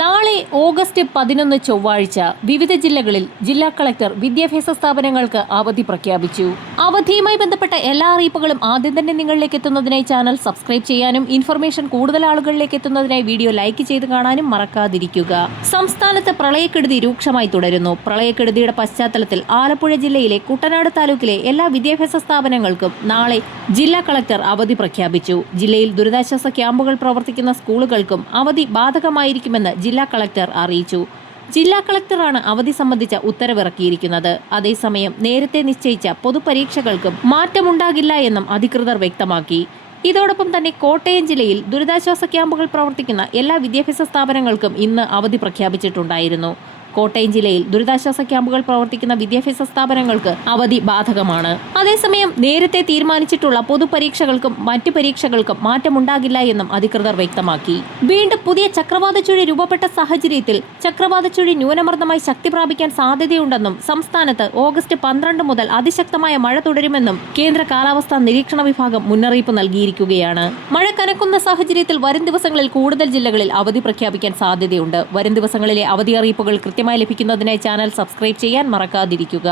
നാളെ ഓഗസ്റ്റ് 11 ചൊവ്വാഴ്ച വിവിധ ജില്ലകളിൽ ജില്ലാ കളക്ടർ വിദ്യാഭ്യാസ സ്ഥാപനങ്ങൾക്ക് അവധി പ്രഖ്യാപിച്ചു. അവധിയുമായി ബന്ധപ്പെട്ട എല്ലാ അറിയിപ്പുകളും ആദ്യം തന്നെ നിങ്ങളിലേക്ക് എത്തുന്നതിനായി ചാനൽ സബ്സ്ക്രൈബ് ചെയ്യാനും ഇൻഫർമേഷൻ കൂടുതൽ ആളുകളിലേക്ക് എത്തുന്നതിനായി വീഡിയോ ലൈക്ക് ചെയ്ത് കാണാനും മറക്കാതിരിക്കുക. സംസ്ഥാനത്ത് പ്രളയക്കെടുതി രൂക്ഷമായി തുടരുന്നു. പ്രളയക്കെടുതിയുടെ പശ്ചാത്തലത്തിൽ ആലപ്പുഴ ജില്ലയിലെ കുട്ടനാട് താലൂക്കിലെ എല്ലാ വിദ്യാഭ്യാസ സ്ഥാപനങ്ങൾക്കും നാളെ ജില്ലാ കളക്ടർ അവധി പ്രഖ്യാപിച്ചു. ജില്ലയിൽ ദുരിതാശ്വാസ ക്യാമ്പുകൾ പ്രവർത്തിക്കുന്ന സ്കൂളുകൾക്കും അവധി ബാധകമായിരിക്കുമെന്ന് ജില്ലാ കളക്ടർ അറിയിച്ചു. ജില്ലാ കളക്ടറാണ് അവധി സംബന്ധിച്ച ഉത്തരവിറക്കിയിരിക്കുന്നത്. അതേസമയം നേരത്തെ നിശ്ചയിച്ച പൊതുപരീക്ഷകൾക്കും മാറ്റമുണ്ടാകില്ല എന്നും അധികൃതർ വ്യക്തമാക്കി. ഇതോടൊപ്പം തന്നെ കോട്ടയം ജില്ലയിൽ ദുരിതാശ്വാസ ക്യാമ്പുകൾ പ്രവർത്തിക്കുന്ന എല്ലാ വിദ്യാഭ്യാസ സ്ഥാപനങ്ങൾക്കും ഇന്ന് അവധി പ്രഖ്യാപിച്ചിട്ടുണ്ടായിരുന്നു. കോട്ടയം ജില്ലയിൽ ദുരിതാശ്വാസ ക്യാമ്പുകൾ പ്രവർത്തിക്കുന്ന വിദ്യാഭ്യാസ സ്ഥാപനങ്ങൾക്ക് അവധി ബാധകമാണ്. അതേസമയം നേരത്തെ തീരുമാനിച്ചിട്ടുള്ള പൊതുപരീക്ഷകൾക്കും മറ്റ് പരീക്ഷകൾക്കും മാറ്റമുണ്ടാകില്ല എന്നും അധികൃതർ വ്യക്തമാക്കി. വീണ്ടും പുതിയ ചക്രവാത ചുഴി രൂപപ്പെട്ട സാഹചര്യത്തിൽ ചക്രവാത ചുഴി ന്യൂനമർദ്ദമായി ശക്തി പ്രാപിക്കാൻ സാധ്യതയുണ്ടെന്നും സംസ്ഥാനത്ത് ഓഗസ്റ്റ് 12 മുതൽ അതിശക്തമായ മഴ തുടരുമെന്നും കേന്ദ്ര കാലാവസ്ഥാ നിരീക്ഷണ വിഭാഗം മുന്നറിയിപ്പ് നൽകിയിരിക്കുകയാണ്. മഴ കനക്കുന്ന സാഹചര്യത്തിൽ വരും ദിവസങ്ങളിൽ കൂടുതൽ ജില്ലകളിൽ അവധി പ്രഖ്യാപിക്കാൻ സാധ്യതയുണ്ട്. വരും ദിവസങ്ങളിലെ അവധി അറിയിപ്പുകൾ കൃത്യമായി ലഭിക്കുന്നതിനായി ചാനൽ സബ്സ്ക്രൈബ് ചെയ്യാൻ മറക്കാതിരിക്കുക.